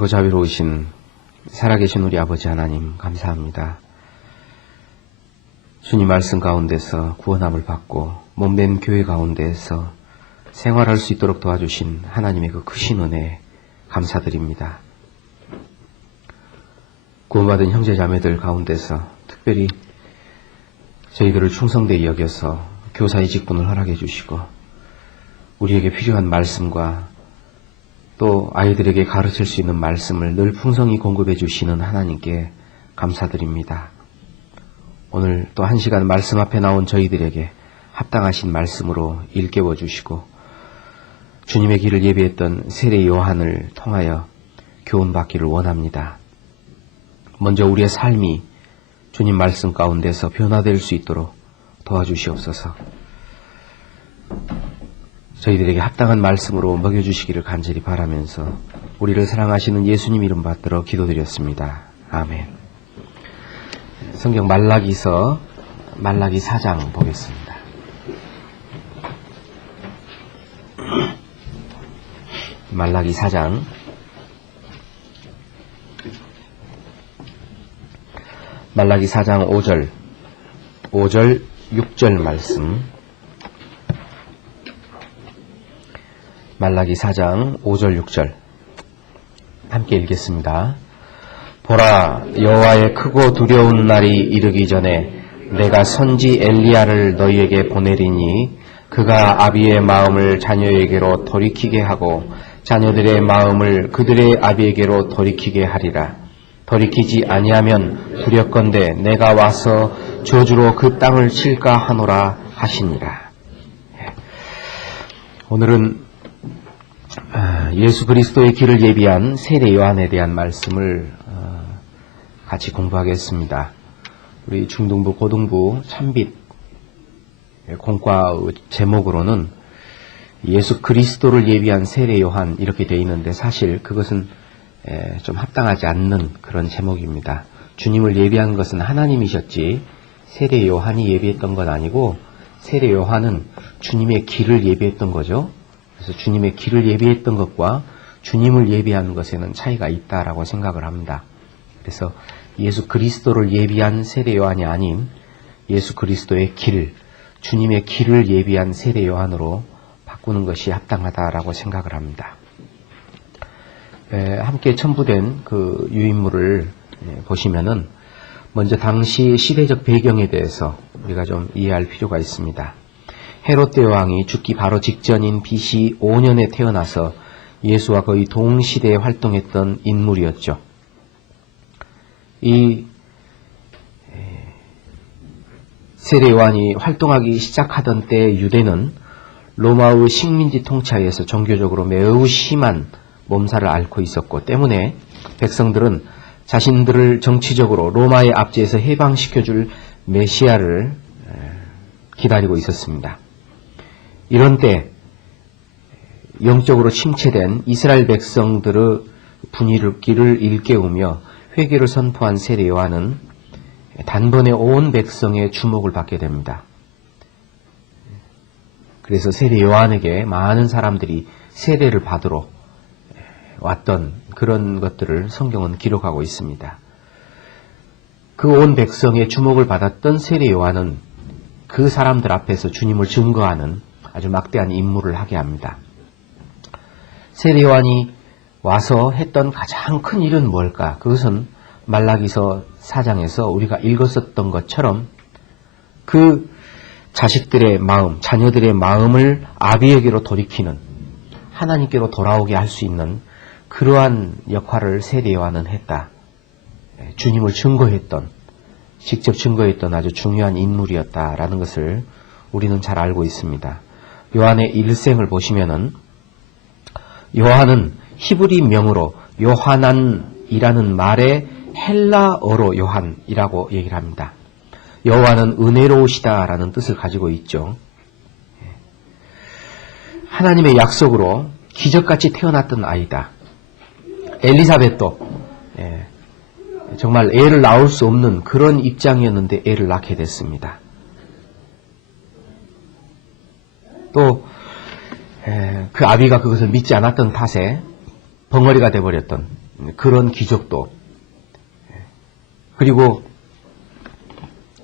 선하시고 자비로우신 살아계신 우리 아버지 하나님 감사합니다. 주님 말씀 가운데서 구원함을 받고 몸된 교회 가운데에서 생활할 수 있도록 도와주신 하나님의 그 크신 은혜에 감사드립니다. 구원받은 형제자매들 가운데서 특별히 저희들을 충성되이 여겨서 교사의 직분을 허락해 주시고 우리에게 필요한 말씀과 또 아이들에게 가르칠 수 있는 말씀을 늘 풍성히 공급해 주시는 하나님께 감사드립니다. 오늘 또 한 시간 말씀 앞에 나온 저희들에게 합당하신 말씀으로 일깨워 주시고 주님의 길을 예비했던 세례 요한을 통하여 교훈받기를 원합니다. 먼저 우리의 삶이 주님 말씀 가운데서 변화될 수 있도록 도와주시옵소서. 저희들에게 합당한 말씀으로 먹여주시기를 간절히 바라면서 우리를 사랑하시는 예수님 이름 받들어 기도드렸습니다. 아멘. 성경 말라기서 말라기 4장 보겠습니다. 말라기 4장 말라기 4장 5절 6절 말씀. 말라기 4장 5절 6절 함께 읽겠습니다. 보라, 여호와의 크고 두려운 날이 이르기 전에 내가 선지 엘리야를 너희에게 보내리니 그가 아비의 마음을 자녀에게로 돌이키게 하고 자녀들의 마음을 그들의 아비에게로 돌이키게 하리라. 돌이키지 아니하면 두렵건대 내가 와서 저주로 그 땅을 칠까 하노라 하시니라. 오늘은 예수 그리스도의 길을 예비한 세례 요한에 대한 말씀을 같이 공부하겠습니다. 우리 중등부, 고등부 참빛 공과 제목으로는 예수 그리스도를 예비한 세례 요한 이렇게 되어 있는데 사실 그것은 좀 합당하지 않는 그런 제목입니다. 주님을 예비한 것은 하나님이셨지 세례 요한이 예비했던 건 아니고 세례 요한은 주님의 길을 예비했던 거죠. 그래서 주님의 길을 예비했던 것과 주님을 예비한 것에는 차이가 있다라고 생각을 합니다. 그래서 예수 그리스도를 예비한 세례 요한이 아닌 예수 그리스도의 길, 주님의 길을 예비한 세례 요한으로 바꾸는 것이 합당하다라고 생각을 합니다. 함께 첨부된 그 유인물을 보시면은 먼저 당시 시대적 배경에 대해서 우리가 좀 이해할 필요가 있습니다. 헤롯 대왕이 죽기 바로 직전인 BC 5년에 태어나서 예수와 거의 동시대에 활동했던 인물이었죠. 이 세례 요한이 활동하기 시작하던 때 유대는 로마의 식민지 통치하에서 종교적으로 매우 심한 몸살을 앓고 있었고 때문에 백성들은 자신들을 정치적으로 로마의 압제에서 해방시켜줄 메시아를 기다리고 있었습니다. 이런 때 영적으로 침체된 이스라엘 백성들의 분위기를 일깨우며 회개를 선포한 세례 요한은 단번에 온 백성의 주목을 받게 됩니다. 그래서 세례 요한에게 많은 사람들이 세례를 받으러 왔던 그런 것들을 성경은 기록하고 있습니다. 그 온 백성의 주목을 받았던 세례 요한은 그 사람들 앞에서 주님을 증거하는 아주 막대한 임무를 하게 합니다. 세례 요한이 와서 했던 가장 큰 일은 뭘까? 그것은 말라기서 4장에서 우리가 읽었었던 것처럼 그 자식들의 마음, 자녀들의 마음을 아비에게로 돌이키는 하나님께로 돌아오게 할 수 있는 그러한 역할을 세례 요한은 했다. 주님을 증거했던, 직접 증거했던 아주 중요한 인물이었다라는 것을 우리는 잘 알고 있습니다. 요한의 일생을 보시면은 요한은 히브리 명으로 요하난이라는 말의 헬라어로 요한이라고 얘기를 합니다. 여호와는 은혜로우시다라는 뜻을 가지고 있죠. 하나님의 약속으로 기적같이 태어났던 아이다. 엘리사벳도 정말 애를 낳을 수 없는 그런 입장이었는데 애를 낳게 됐습니다. 또 그 아비가 그것을 믿지 않았던 탓에 벙어리가 돼버렸던 그런 기적도, 그리고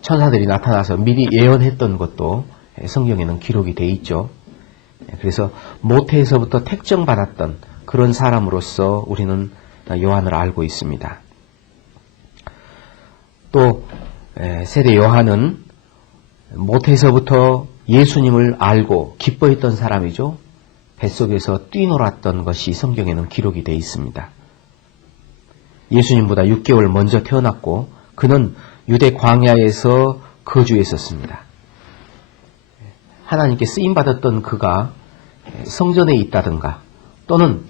천사들이 나타나서 미리 예언했던 것도 성경에는 기록이 돼 있죠. 그래서 모태에서부터 택정받았던 그런 사람으로서 우리는 요한을 알고 있습니다. 또 세례 요한은 모태에서부터 예수님을 알고 기뻐했던 사람이죠. 뱃속에서 뛰놀았던 것이 성경에는 기록이 되어 있습니다. 예수님보다 6개월 먼저 태어났고 그는 유대 광야에서 거주했었습니다. 하나님께 쓰임받았던 그가 성전에 있다든가 또는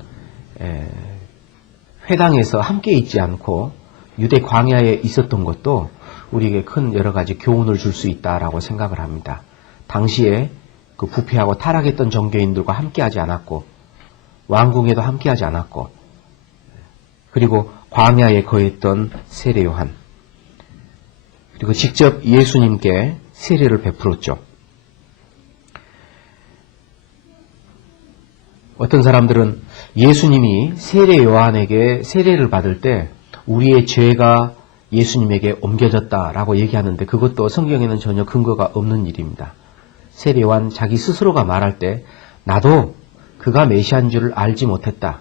회당에서 함께 있지 않고 유대 광야에 있었던 것도 우리에게 큰 여러 가지 교훈을 줄 수 있다라고 생각을 합니다. 당시에 그 부패하고 타락했던 종교인들과 함께하지 않았고 왕궁에도 함께하지 않았고 그리고 광야에 거했던 세례 요한 그리고 직접 예수님께 세례를 베풀었죠. 어떤 사람들은 예수님이 세례 요한에게 세례를 받을 때 우리의 죄가 예수님에게 옮겨졌다라고 얘기하는데 그것도 성경에는 전혀 근거가 없는 일입니다. 세례 요한 자기 스스로가 말할 때 나도 그가 메시아인 줄을 알지 못했다.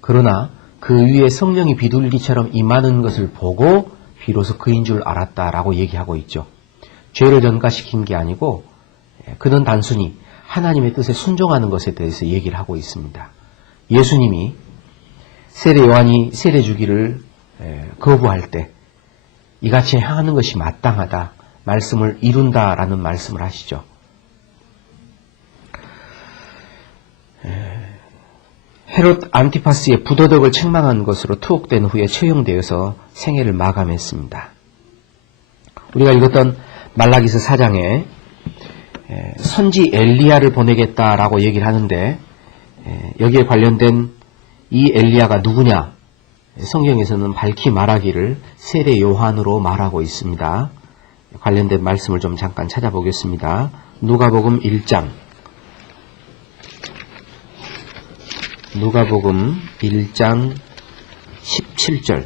그러나 그 위에 성령이 비둘기처럼 임하는 것을 보고 비로소 그인 줄 알았다라고 얘기하고 있죠. 죄를 전가시킨 게 아니고 그는 단순히 하나님의 뜻에 순종하는 것에 대해서 얘기를 하고 있습니다. 예수님이 세례 요한이 세례 주기를 거부할 때 이같이 행하는 것이 마땅하다, 말씀을 이룬다라는 말씀을 하시죠. 헤롯 안티파스의 부도덕을 책망한 것으로 투옥된 후에 처형되어서 생애를 마감했습니다. 우리가 읽었던 말라기서 4장에 선지 엘리야를 보내겠다라고 얘기를 하는데 여기에 관련된 이 엘리야가 누구냐? 성경에서는 밝히 말하기를 세례 요한으로 말하고 있습니다. 관련된 말씀을 좀 잠깐 찾아보겠습니다. 누가복음 1장 누가복음 1장 17절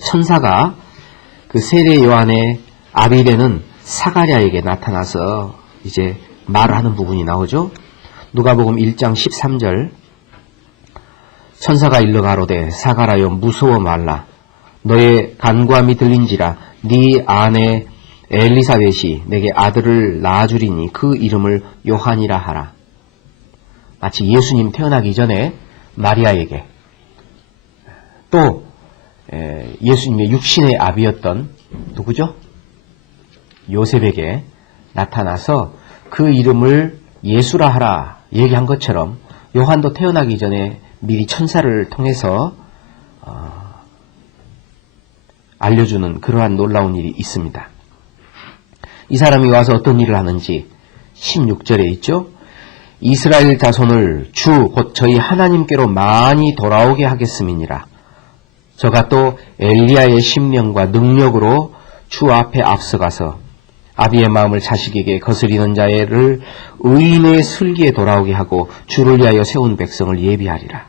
천사가 그 세례 요한의 아비 되는 사가랴에게 나타나서 이제 말을 하는 부분이 나오죠. 누가복음 1장 13절 천사가 일러 가로되 사가랴여 무서워 말라 너의 간구함이 들린지라 네 아내 엘리사벳이 내게 아들을 낳아주리니 그 이름을 요한이라 하라. 마치 예수님 태어나기 전에 마리아에게 또 예수님의 육신의 아비였던 누구죠? 요셉에게 나타나서 그 이름을 예수라 하라 얘기한 것처럼 요한도 태어나기 전에 미리 천사를 통해서 알려주는 그러한 놀라운 일이 있습니다. 이 사람이 와서 어떤 일을 하는지 16절에 있죠. 이스라엘 자손을 주 곧 저희 하나님께로 많이 돌아오게 하겠음이니라. 저가 또 엘리야의 심령과 능력으로 주 앞에 앞서가서 아비의 마음을 자식에게 거스리는 자를 의인의 슬기에 돌아오게 하고 주를 위하여 세운 백성을 예비하리라.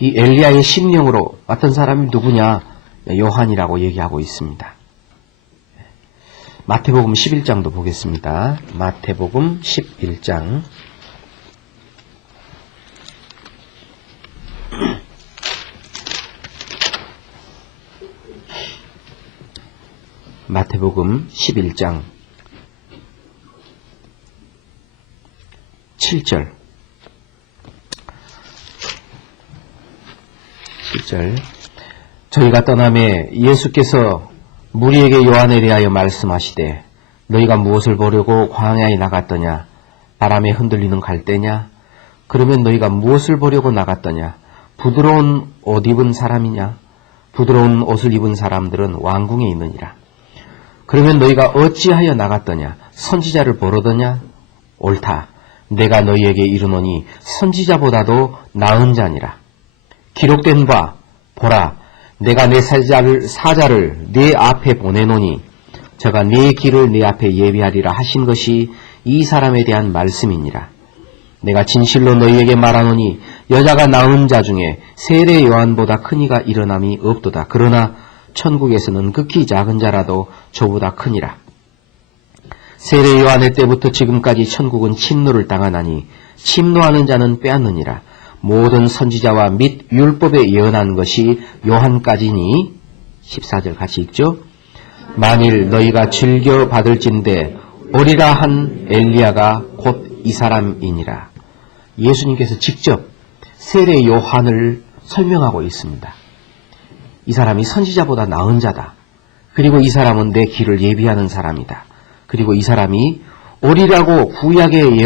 이 엘리야의 심령으로 왔던 사람이 누구냐? 요한이라고 얘기하고 있습니다. 마태복음 11장도 보겠습니다. 마태복음 11장 마태복음 11장 7절 7절 저희가 떠나매 예수께서 무리에게 요한에 대하여 말씀하시되 너희가 무엇을 보려고 광야에 나갔더냐? 바람에 흔들리는 갈대냐? 그러면 너희가 무엇을 보려고 나갔더냐? 부드러운 옷 입은 사람이냐? 부드러운 옷을 입은 사람들은 왕궁에 있느니라. 그러면 너희가 어찌하여 나갔더냐? 선지자를 보러더냐? 옳다. 내가 너희에게 이르노니 선지자보다도 나은 자니라. 기록된 바 보라 내가 내 사자를 네 앞에 보내노니 저가 네 길을 네 앞에 예비하리라 하신 것이 이 사람에 대한 말씀이니라. 내가 진실로 너희에게 말하노니 여자가 낳은 자 중에 세례 요한보다 큰 이가 일어남이 없도다. 그러나 천국에서는 극히 작은 자라도 저보다 크니라. 세례 요한의 때부터 지금까지 천국은 침노를 당하나니 침노하는 자는 빼앗느니라. 모든 선지자와 및 율법에 예언한 것이 요한까지니 14절 같이 읽죠. 만일 너희가 즐겨 받을진대 오리라 한 엘리야가 곧 이 사람이니라. 예수님께서 직접 세례 요한을 설명하고 있습니다. 이 사람이 선지자보다 나은 자다. 그리고 이 사람은 내 길을 예비하는 사람이다. 그리고 이 사람이 오리라고 구약에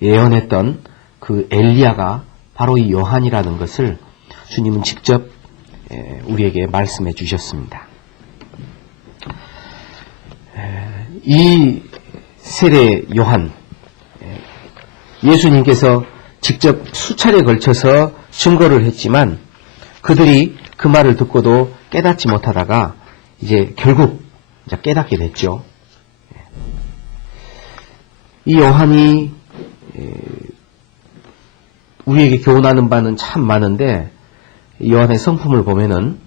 예언했던 그 엘리야가 바로 이 요한이라는 것을 주님은 직접 우리에게 말씀해 주셨습니다. 이 세례 요한, 예수님께서 직접 수차례 걸쳐서 증거를 했지만 그들이 그 말을 듣고도 깨닫지 못하다가 이제 결국 깨닫게 됐죠. 이 요한이 우리에게 교훈하는 바는 참 많은데 요한의 성품을 보면은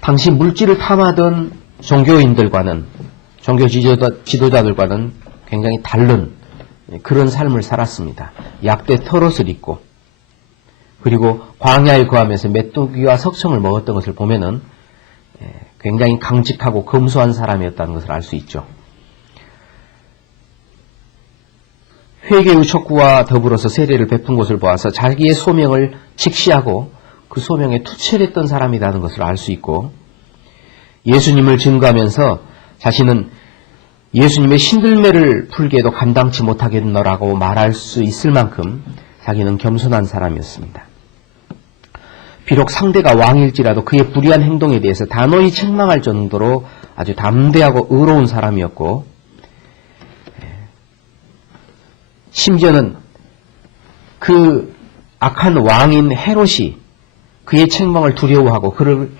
당시 물질을 탐하던 종교인들과는 종교 지도자들과는 굉장히 다른 그런 삶을 살았습니다. 약대 털옷을 입고 그리고 광야에 거하면서 메뚜기와 석청을 먹었던 것을 보면은 굉장히 강직하고 검소한 사람이었다는 것을 알 수 있죠. 회개의 촉구와 더불어서 세례를 베푼 것을 보아서 자기의 소명을 직시하고 그 소명에 투철했던 사람이라는 것을 알 수 있고 예수님을 증거하면서 자신은 예수님의 신들매를 풀기에도 감당치 못하겠노라고 말할 수 있을 만큼 자기는 겸손한 사람이었습니다. 비록 상대가 왕일지라도 그의 불의한 행동에 대해서 단호히 책망할 정도로 아주 담대하고 의로운 사람이었고 심지어는 그 악한 왕인 헤롯이 그의 책망을 두려워하고 그를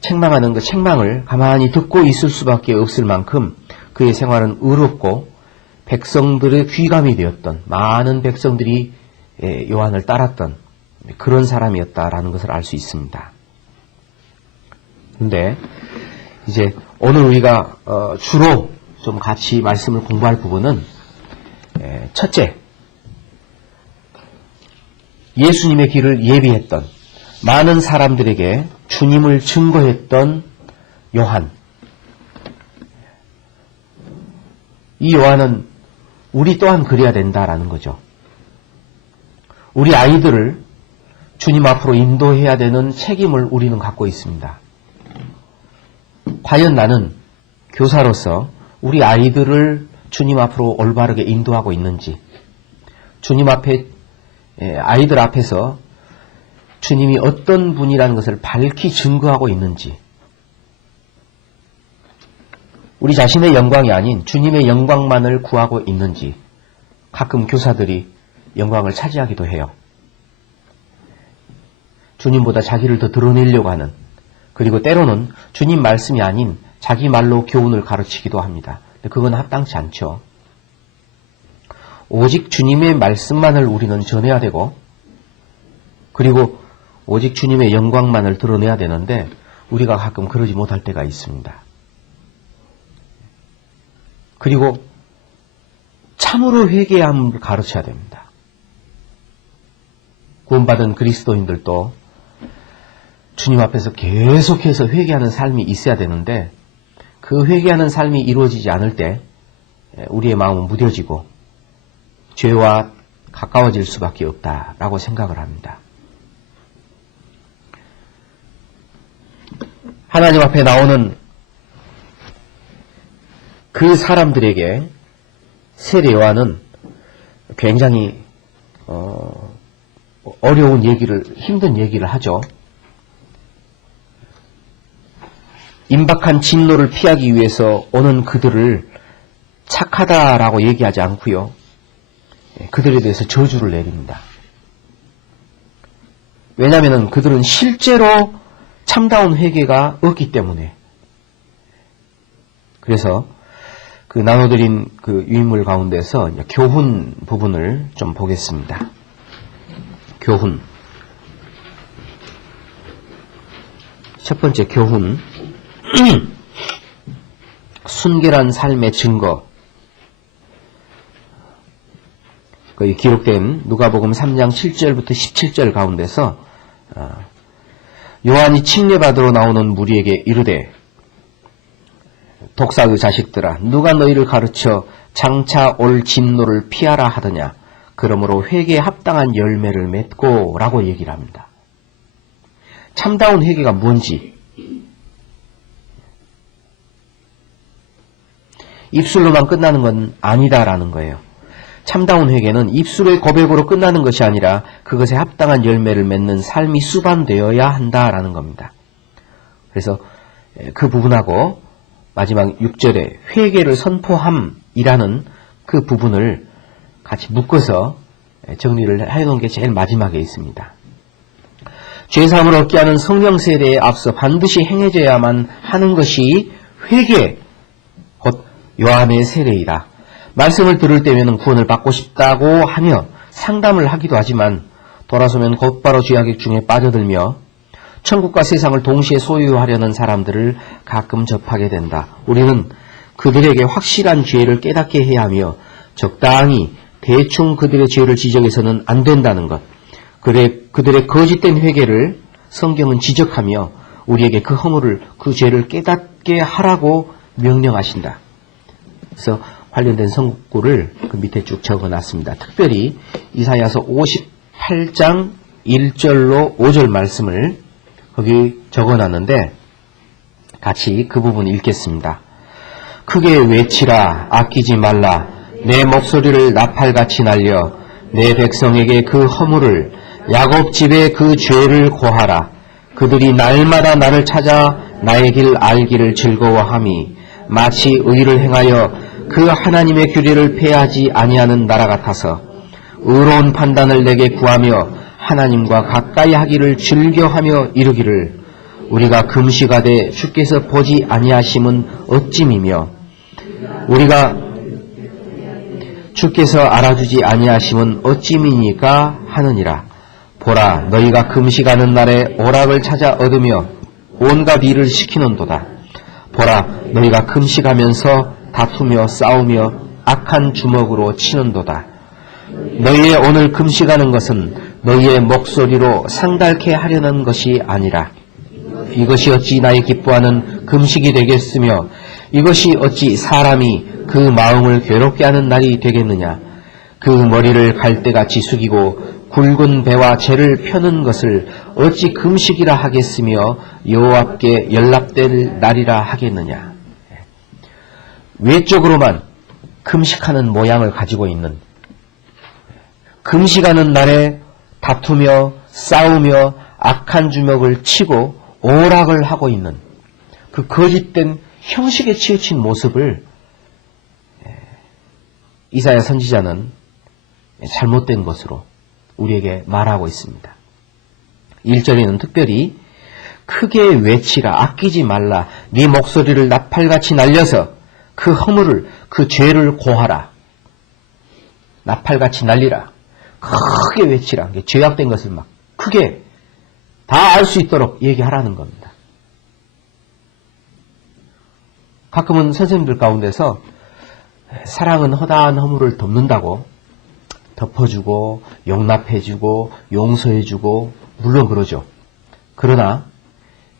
책망하는 그 책망을 가만히 듣고 있을 수밖에 없을 만큼 그의 생활은 의롭고 백성들의 귀감이 되었던 많은 백성들이 요한을 따랐던 그런 사람이었다라는 것을 알 수 있습니다. 그런데 이제 오늘 우리가 주로 좀 같이 말씀을 공부할 부분은 첫째, 예수님의 길을 예비했던 많은 사람들에게 주님을 증거했던 요한. 이 요한은 우리 또한 그래야 된다라는 거죠. 우리 아이들을 주님 앞으로 인도해야 되는 책임을 우리는 갖고 있습니다. 과연 나는 교사로서 우리 아이들을 주님 앞으로 올바르게 인도하고 있는지, 주님 앞에, 아이들 앞에서 주님이 어떤 분이라는 것을 밝히 증거하고 있는지, 우리 자신의 영광이 아닌 주님의 영광만을 구하고 있는지, 가끔 교사들이 영광을 차지하기도 해요. 주님보다 자기를 더 드러내려고 하는, 그리고 때로는 주님 말씀이 아닌 자기 말로 교훈을 가르치기도 합니다. 근데 그건 합당치 않죠. 오직 주님의 말씀만을 우리는 전해야 되고, 그리고 오직 주님의 영광만을 드러내야 되는데 우리가 가끔 그러지 못할 때가 있습니다. 그리고 참으로 회개함을 가르쳐야 됩니다. 구원받은 그리스도인들도 주님 앞에서 계속해서 회개하는 삶이 있어야 되는데 그 회개하는 삶이 이루어지지 않을 때 우리의 마음은 무뎌지고 죄와 가까워질 수밖에 없다라고 생각을 합니다. 하나님 앞에 나오는 그 사람들에게 세례 요한은 굉장히 어려운 얘기를, 힘든 얘기를 하죠. 임박한 진노를 피하기 위해서 오는 그들을 착하다라고 얘기하지 않고요. 그들에 대해서 저주를 내립니다. 왜냐하면 그들은 실제로 참다운 회개가 없기 때문에. 그래서 그 나눠드린 그 유인물 가운데서 이제 교훈 부분을 좀 보겠습니다. 교훈. 첫 번째 교훈. 순결한 삶의 증거. 거기 기록된 누가복음 3장 7절부터 17절 가운데서 요한이 침례받으러 나오는 무리에게 이르되 독사의 자식들아 누가 너희를 가르쳐 장차 올 진노를 피하라 하더냐. 그러므로 회개에 합당한 열매를 맺고 라고 얘기를 합니다. 참다운 회개가 뭔지, 입술로만 끝나는 건 아니다라는 거예요. 참다운 회개는 입술의 고백으로 끝나는 것이 아니라 그것에 합당한 열매를 맺는 삶이 수반되어야 한다라는 겁니다. 그래서 그 부분하고 마지막 6절에 회개를 선포함이라는 그 부분을 같이 묶어서 정리를 해놓은 게 제일 마지막에 있습니다. 죄사함을 얻게 하는 성령 세례에 앞서 반드시 행해져야만 하는 것이 회개, 곧 요한의 세례이다. 말씀을 들을 때면 구원을 받고 싶다고 하며 상담을 하기도 하지만 돌아서면 곧바로 죄악 중에 빠져들며 천국과 세상을 동시에 소유하려는 사람들을 가끔 접하게 된다. 우리는 그들에게 확실한 죄를 깨닫게 해야 하며 적당히 대충 그들의 죄를 지적해서는 안 된다는 것. 그들의 거짓된 회개를 성경은 지적하며 우리에게 그 허물을, 그 죄를 깨닫게 하라고 명령하신다. 그래서 관련된 성구를 그 밑에 쭉 적어놨습니다. 특별히 이사야서 58장 1절로 5절 말씀을 거기 적어놨는데 같이 그 부분 읽겠습니다. 크게 외치라 아끼지 말라 내 목소리를 나팔같이 날려 내 백성에게 그 허물을 야곱 집에 그 죄를 고하라. 그들이 날마다 나를 찾아 나의 길 알기를 즐거워함이 마치 의를 행하여 그 하나님의 규례를 폐하지 아니하는 나라 같아서 의로운 판단을 내게 구하며 하나님과 가까이 하기를 즐겨하며 이르기를 우리가 금시가되 주께서 보지 아니하심은 어찌미며 우리가 주께서 알아주지 아니하심은 어찌미니까 하느니라. 보라 너희가 금시가는 날에 오락을 찾아 얻으며 온갖 일을 시키는도다. 보라 너희가 금시가면서 다투며 싸우며 악한 주먹으로 치는도다. 너희의 오늘 금식하는 것은 너희의 목소리로 상달케 하려는 것이 아니라 이것이 어찌 나의 기뻐하는 금식이 되겠으며 이것이 어찌 사람이 그 마음을 괴롭게 하는 날이 되겠느냐. 그 머리를 갈대같이 숙이고 굵은 배와 재를 펴는 것을 어찌 금식이라 하겠으며 여호와께 연락될 날이라 하겠느냐. 외적으로만 금식하는 모양을 가지고 있는, 금식하는 날에 다투며 싸우며 악한 주먹을 치고 오락을 하고 있는 그 거짓된 형식에 치우친 모습을 이사야 선지자는 잘못된 것으로 우리에게 말하고 있습니다. 1절에는 특별히 크게 외치라 아끼지 말라 네 목소리를 나팔같이 날려서 그 허물을 그 죄를 고하라. 나팔같이 날리라. 크게 외치라. 죄악된 것을 막 크게 다 알 수 있도록 얘기하라는 겁니다. 가끔은 선생님들 가운데서 사랑은 허다한 허물을 덮는다고 덮어주고 용납해주고 용서해주고 물론 그러죠. 그러나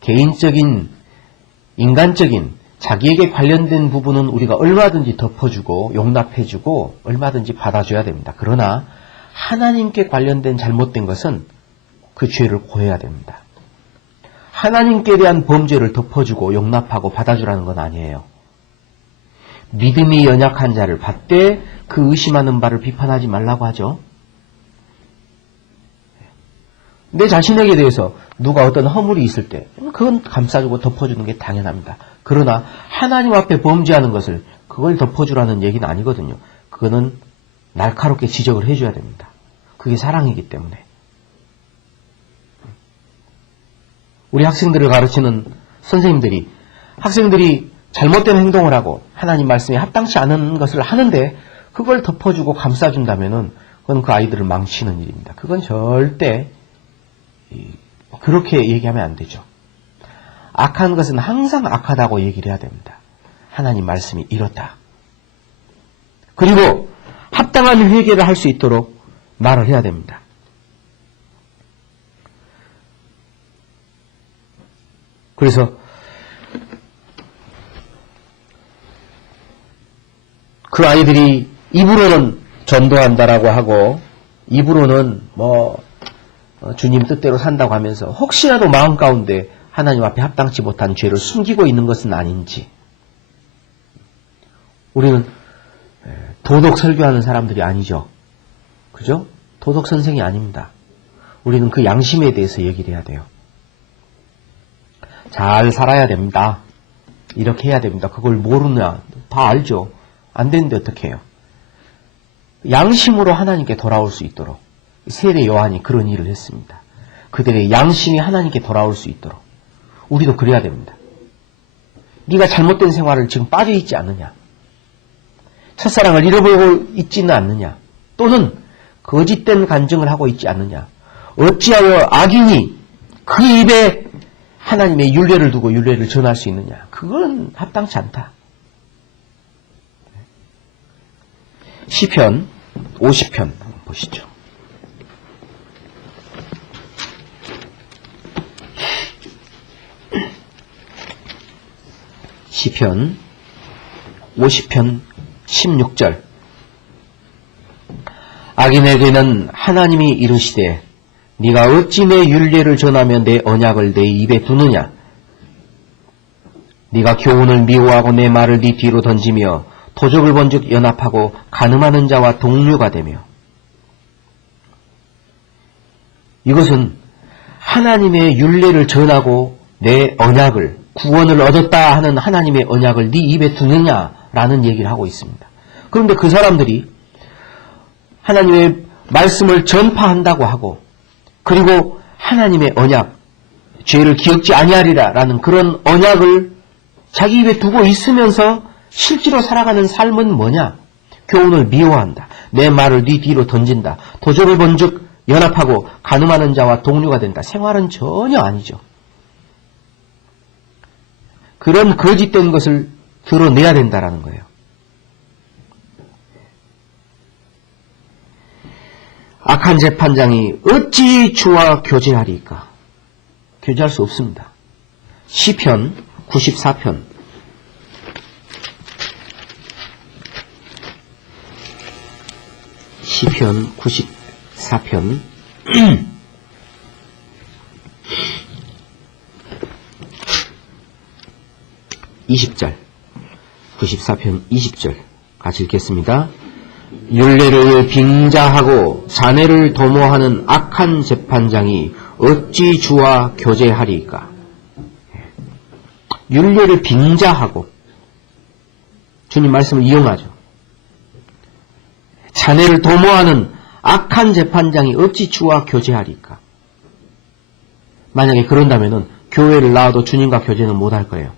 개인적인 인간적인 자기에게 관련된 부분은 우리가 얼마든지 덮어주고 용납해주고 얼마든지 받아줘야 됩니다. 그러나 하나님께 관련된 잘못된 것은 그 죄를 고해야 됩니다. 하나님께 대한 범죄를 덮어주고 용납하고 받아주라는 건 아니에요. 믿음이 연약한 자를 받되 그 의심하는 바를 비판하지 말라고 하죠. 내 자신에게 대해서 누가 어떤 허물이 있을 때 그건 감싸주고 덮어주는 게 당연합니다. 그러나 하나님 앞에 범죄하는 것을 그걸 덮어주라는 얘기는 아니거든요. 그거는 날카롭게 지적을 해줘야 됩니다. 그게 사랑이기 때문에. 우리 학생들을 가르치는 선생님들이 학생들이 잘못된 행동을 하고 하나님 말씀에 합당치 않은 것을 하는데 그걸 덮어주고 감싸준다면은 그건 그 아이들을 망치는 일입니다. 그건 절대 그렇게 얘기하면 안 되죠. 악한 것은 항상 악하다고 얘기를 해야 됩니다. 하나님 말씀이 이렇다. 그리고 합당한 회개를 할 수 있도록 말을 해야 됩니다. 그래서 그 아이들이 입으로는 전도한다라고 하고 입으로는 주님 뜻대로 산다고 하면서 혹시라도 마음 가운데 하나님 앞에 합당치 못한 죄를 숨기고 있는 것은 아닌지, 우리는 도덕 설교하는 사람들이 아니죠. 그죠? 도덕 선생이 아닙니다. 우리는 그 양심에 대해서 얘기를 해야 돼요. 잘 살아야 됩니다. 이렇게 해야 됩니다. 그걸 모르냐? 다 알죠. 안 되는데 어떻게 해요? 양심으로 하나님께 돌아올 수 있도록 세례 요한이 그런 일을 했습니다. 그들의 양심이 하나님께 돌아올 수 있도록 우리도 그래야 됩니다. 네가 잘못된 생활을 지금 빠져있지 않느냐? 첫사랑을 잃어버리고 있지는 않느냐? 또는 거짓된 간증을 하고 있지 않느냐? 어찌하여 악인이 그 입에 하나님의 율례를 두고 율례를 전할 수 있느냐? 그건 합당치 않다. 시편 50편 한번 보시죠. 시편 50편 16절. 악인에게는 하나님이 이르시되 네가 어찌 내 율례를 전하며 내 언약을 내 입에 두느냐? 네가 교훈을 미워하고 내 말을 네 뒤로 던지며 도적을 번즉 연합하고 간음하는 자와 동료가 되며. 이것은 하나님의 율례를 전하고 내 언약을, 구원을 얻었다 하는 하나님의 언약을 네 입에 두느냐라는 얘기를 하고 있습니다. 그런데 그 사람들이 하나님의 말씀을 전파한다고 하고, 그리고 하나님의 언약, 죄를 기억지 아니하리라 라는 그런 언약을 자기 입에 두고 있으면서 실제로 살아가는 삶은 뭐냐? 교훈을 미워한다. 내 말을 네 뒤로 던진다. 도적을 번즉 연합하고 간음하는 자와 동료가 된다. 생활은 전혀 아니죠. 그런 거짓된 것을 드러내야 된다라는 거예요. 악한 재판장이 어찌 주와 교제하리까? 교제할 수 없습니다. 시편 94편 시편 94편 20절 94편 20절 같이 읽겠습니다. 율례를 빙자하고 자네를 도모하는 악한 재판장이 어찌 주와 교제하리까? 율례를 빙자하고 주님 말씀을 이용하죠. 자네를 도모하는 악한 재판장이 어찌 주와 교제하리까? 만약에 그런다면은 교회를 나와도 주님과 교제는 못할 거예요.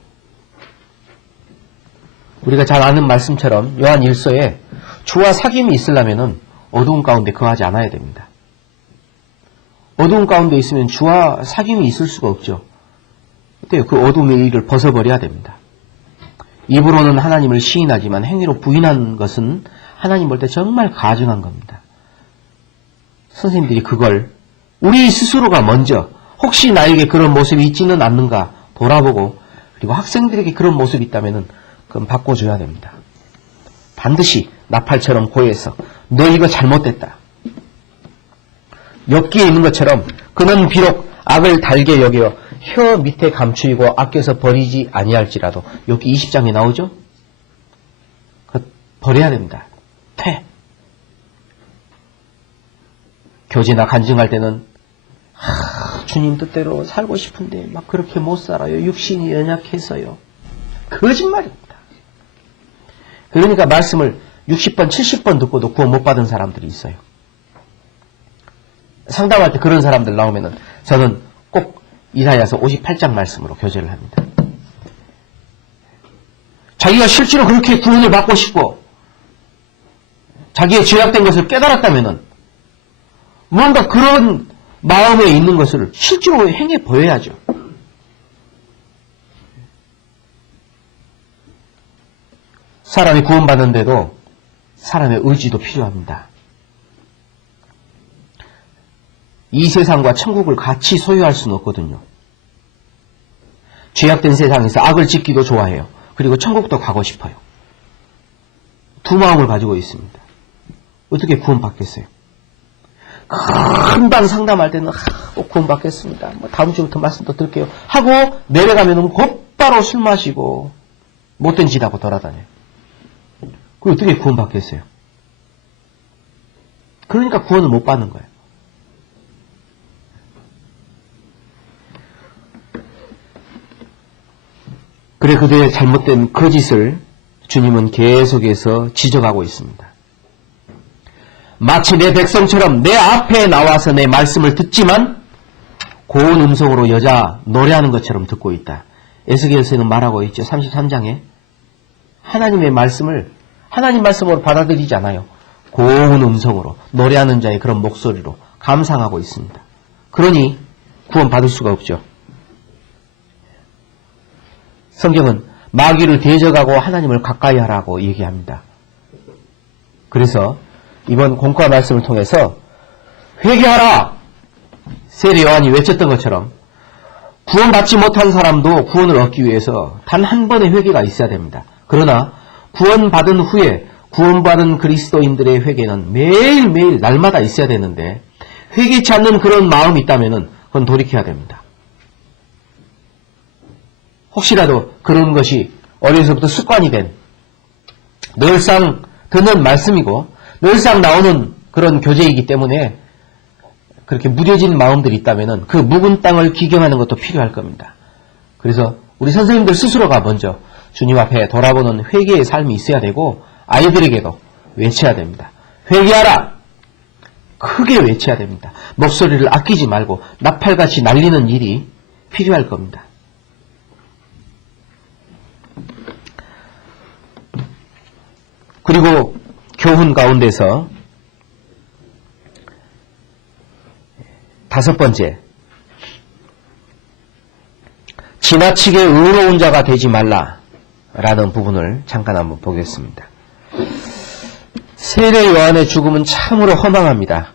우리가 잘 아는 말씀처럼 요한 1서에 주와 사귐이 있으려면은 어두운 가운데 거하지 않아야 됩니다. 어두운 가운데 있으면 주와 사귐이 있을 수가 없죠. 어때요? 그 어둠의 일을 벗어버려야 됩니다. 입으로는 하나님을 시인하지만 행위로 부인한 것은 하나님 볼 때 정말 가증한 겁니다. 선생님들이 그걸 우리 스스로가 먼저 혹시 나에게 그런 모습이 있지는 않는가 돌아보고, 그리고 학생들에게 그런 모습이 있다면 그건 바꿔줘야 됩니다. 반드시 나팔처럼 고해서 너 이거 잘못됐다. 엽기에 있는 것처럼 그는 비록 악을 달게 여겨 혀 밑에 감추이고 아껴서 버리지 아니할지라도, 여기 20장에 나오죠? 버려야 됩니다. 퇴. 교제나 간증할 때는 주님 뜻대로 살고 싶은데 막 그렇게 못 살아요. 육신이 연약해서요. 거짓말입니다. 그러니까 말씀을 60번, 70번 듣고도 구원 못 받은 사람들이 있어요. 상담할 때 그런 사람들 나오면은 저는 꼭 이사야서 58장 말씀으로 교제를 합니다. 자기가 실제로 그렇게 구원을 받고 싶고 자기의 죄악된 것을 깨달았다면은 뭔가 그런 마음에 있는 것을 실제로 행해 보여야죠. 사람이 구원받는데도 사람의 의지도 필요합니다. 이 세상과 천국을 같이 소유할 수는 없거든요. 죄악된 세상에서 악을 짓기도 좋아해요. 그리고 천국도 가고 싶어요. 두 마음을 가지고 있습니다. 어떻게 구원받겠어요? 금방 상담할 때는 구원받겠습니다. 다음 주부터 말씀도 드릴게요. 하고 내려가면 곧바로 술 마시고 못된 짓 하고 돌아다녀요. 그럼 어떻게 구원받겠어요? 그러니까 구원을 못 받는 거예요. 그래 그들의 잘못된 거짓을 주님은 계속해서 지적하고 있습니다. 마치 내 백성처럼 내 앞에 나와서 내 말씀을 듣지만 고운 음성으로 여자 노래하는 것처럼 듣고 있다. 에스겔서에는 말하고 있죠. 33장에 하나님의 말씀을 하나님 말씀으로 받아들이지 않아요. 고운 음성으로 노래하는 자의 그런 목소리로 감상하고 있습니다. 그러니 구원받을 수가 없죠. 성경은 마귀를 대적하고 하나님을 가까이 하라고 얘기합니다. 그래서 이번 공과 말씀을 통해서 회개하라! 세례 요한이 외쳤던 것처럼 구원받지 못한 사람도 구원을 얻기 위해서 단 한 번의 회개가 있어야 됩니다. 그러나 구원받은 후에 구원받은 그리스도인들의 회개는 매일매일 날마다 있어야 되는데 회개치 않는 그런 마음이 있다면 그건 돌이켜야 됩니다. 혹시라도 그런 것이 어려서부터 습관이 된 늘상 듣는 말씀이고 늘상 나오는 그런 교제이기 때문에 그렇게 무뎌진 마음들이 있다면 그 묵은 땅을 기경하는 것도 필요할 겁니다. 그래서 우리 선생님들 스스로가 먼저 주님 앞에 돌아보는 회개의 삶이 있어야 되고 아이들에게도 외쳐야 됩니다. 회개하라! 크게 외쳐야 됩니다. 목소리를 아끼지 말고 나팔같이 날리는 일이 필요할 겁니다. 그리고 교훈 가운데서 다섯 번째, 지나치게 의로운 자가 되지 말라라는 부분을 잠깐 한번 보겠습니다. 세례 요한의 죽음은 참으로 허망합니다.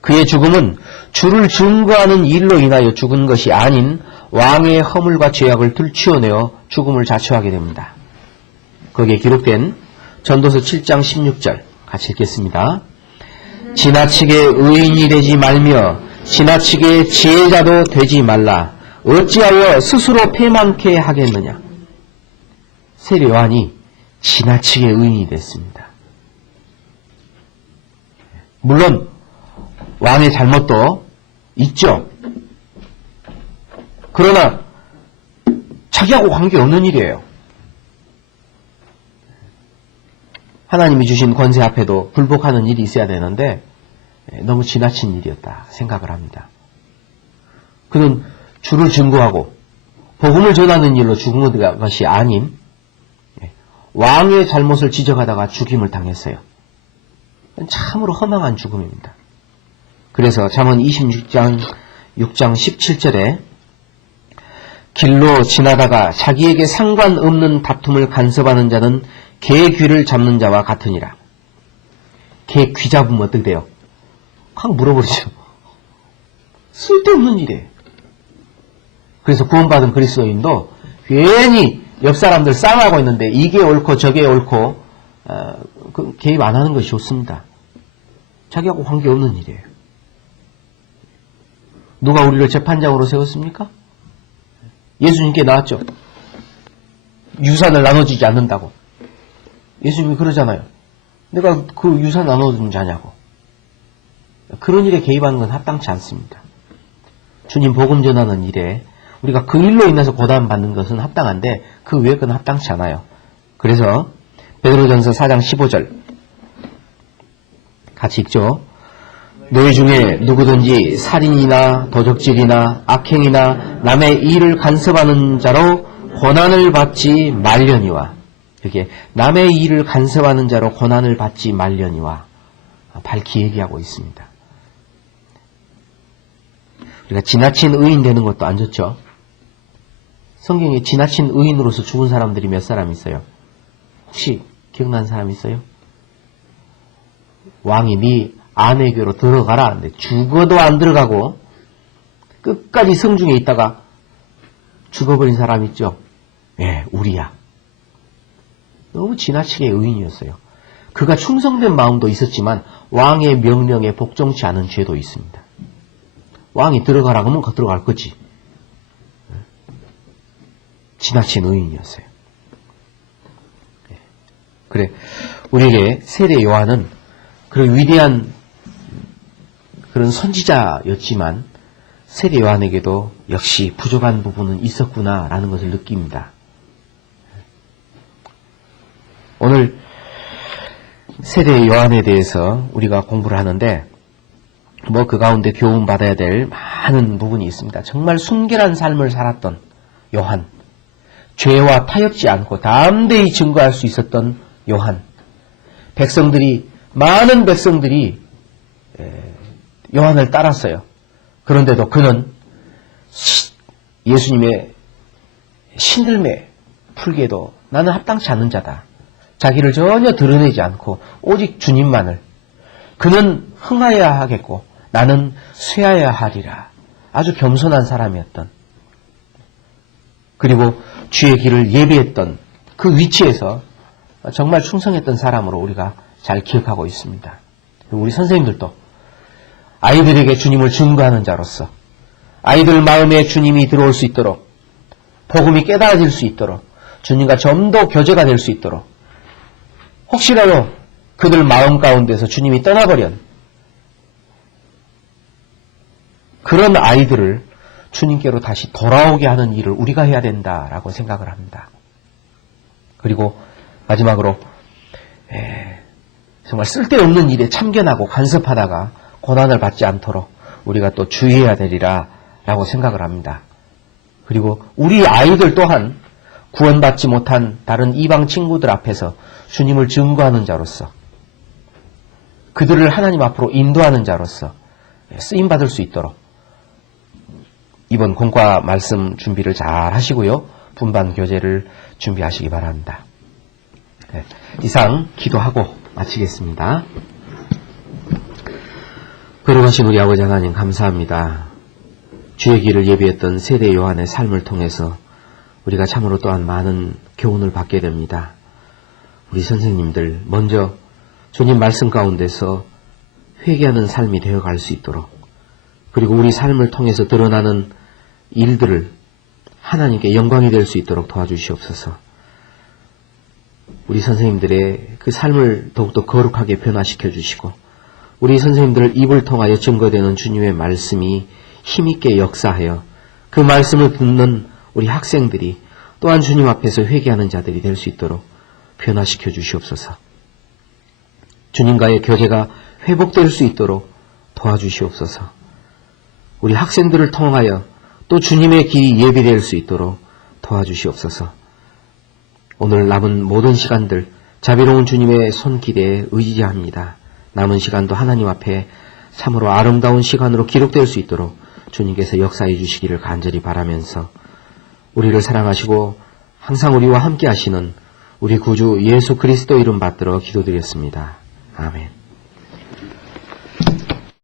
그의 죽음은 주를 증거하는 일로 인하여 죽은 것이 아닌 왕의 허물과 죄악을 들추어내어 죽음을 자초하게 됩니다. 거기에 기록된 전도서 7장 16절 같이 읽겠습니다. 지나치게 의인이 되지 말며 지나치게 지혜자도 되지 말라. 어찌하여 스스로 패망케 하겠느냐. 세례 요한이 지나치게 의인이 됐습니다. 물론 왕의 잘못도 있죠. 그러나 자기하고 관계없는 일이에요. 하나님이 주신 권세 앞에도 굴복하는 일이 있어야 되는데 너무 지나친 일이었다 생각을 합니다. 그는 주를 증거하고 복음을 전하는 일로 죽은 것이 아닌 왕의 잘못을 지적하다가 죽임을 당했어요. 참으로 허망한 죽음입니다. 그래서 잠언 26장 17절에 길로 지나다가 자기에게 상관없는 다툼을 간섭하는 자는 개 귀를 잡는 자와 같으니라. 개 귀 잡으면 어떻게 돼요? 확 물어버리죠. 쓸데없는 일이에요. 그래서 구원받은 그리스도인도 괜히 옆 사람들 싸움하고 있는데 이게 옳고 저게 옳고 개입 안 하는 것이 좋습니다. 자기하고 관계없는 일이에요. 누가 우리를 재판장으로 세웠습니까? 예수님께 나왔죠. 유산을 나눠주지 않는다고. 예수님이 그러잖아요. 내가 그 유산 나눠준 자냐고. 그런 일에 개입하는 건 합당치 않습니다. 주님 복음 전하는 일에 우리가 그 일로 인해서 고난받는 것은 합당한데 그 외의 건 합당치 않아요. 그래서 베드로전서 4장 15절 같이 읽죠. 너희 중에 누구든지 살인이나 도적질이나 악행이나 남의 일을 간섭하는 자로 고난을 받지 말려니와 이렇게 남의 일을 간섭하는 자로 고난을 받지 말려니와 밝히 얘기하고 있습니다. 우리가 지나친 의인 되는 것도 안 좋죠. 성경에 지나친 의인으로서 죽은 사람들이 몇 사람 있어요? 혹시 기억나는 사람 있어요? 왕이 네 아내에게로 들어가라 하는데 죽어도 안 들어가고 끝까지 성중에 있다가 죽어버린 사람 있죠? 예, 우리야. 너무 지나치게 의인이었어요. 그가 충성된 마음도 있었지만 왕의 명령에 복종치 않은 죄도 있습니다. 왕이 들어가라 그러면 들어갈 거지. 지나친 의인이었어요. 그래, 우리에게 세례 요한은 그런 위대한 그런 선지자였지만 세례 요한에게도 역시 부족한 부분은 있었구나라는 것을 느낍니다. 오늘 세례 요한에 대해서 우리가 공부를 하는데 그 가운데 교훈 받아야 될 많은 부분이 있습니다. 정말 순결한 삶을 살았던 요한, 죄와 타협지 않고 담대히 증거할 수 있었던 요한, 많은 백성들이 요한을 따랐어요. 그런데도 그는 예수님의 신들매 풀게도 나는 합당치 않는 자다. 자기를 전혀 드러내지 않고 오직 주님만을, 그는 흥하여야 하겠고 나는 쇠하여야 하리라. 아주 겸손한 사람이었던, 그리고 주의 길을 예비했던 그 위치에서 정말 충성했던 사람으로 우리가 잘 기억하고 있습니다. 우리 선생님들도 아이들에게 주님을 증거하는 자로서 아이들 마음에 주님이 들어올 수 있도록, 복음이 깨달아질 수 있도록, 주님과 좀 더 교제가 될 수 있도록, 혹시라도 그들 마음 가운데서 주님이 떠나버린 그런 아이들을 주님께로 다시 돌아오게 하는 일을 우리가 해야 된다라고 생각을 합니다. 그리고 마지막으로 정말 쓸데없는 일에 참견하고 간섭하다가 고난을 받지 않도록 우리가 또 주의해야 되리라 라고 생각을 합니다. 그리고 우리 아이들 또한 구원받지 못한 다른 이방 친구들 앞에서 주님을 증거하는 자로서, 그들을 하나님 앞으로 인도하는 자로서 쓰임받을 수 있도록 이번 공과 말씀 준비를 잘 하시고요. 분반 교제를 준비하시기 바랍니다. 이상 기도하고 마치겠습니다. 거룩하신 우리 아버지 하나님 감사합니다. 주의 길을 예비했던 세례 요한의 삶을 통해서 우리가 참으로 또한 많은 교훈을 받게 됩니다. 우리 선생님들 먼저 주님 말씀 가운데서 회개하는 삶이 되어갈 수 있도록, 그리고 우리 삶을 통해서 드러나는 일들을 하나님께 영광이 될 수 있도록 도와주시옵소서. 우리 선생님들의 그 삶을 더욱더 거룩하게 변화시켜 주시고, 우리 선생님들을 입을 통하여 증거되는 주님의 말씀이 힘있게 역사하여 그 말씀을 듣는 우리 학생들이 또한 주님 앞에서 회개하는 자들이 될 수 있도록 변화시켜 주시옵소서. 주님과의 교제가 회복될 수 있도록 도와주시옵소서. 우리 학생들을 통하여 또 주님의 길이 예비될 수 있도록 도와주시옵소서. 오늘 남은 모든 시간들 자비로운 주님의 손길에 의지합니다. 남은 시간도 하나님 앞에 참으로 아름다운 시간으로 기록될 수 있도록 주님께서 역사해 주시기를 간절히 바라면서 우리를 사랑하시고 항상 우리와 함께 하시는 우리 구주 예수 그리스도 이름 받들어 기도드렸습니다. 아멘.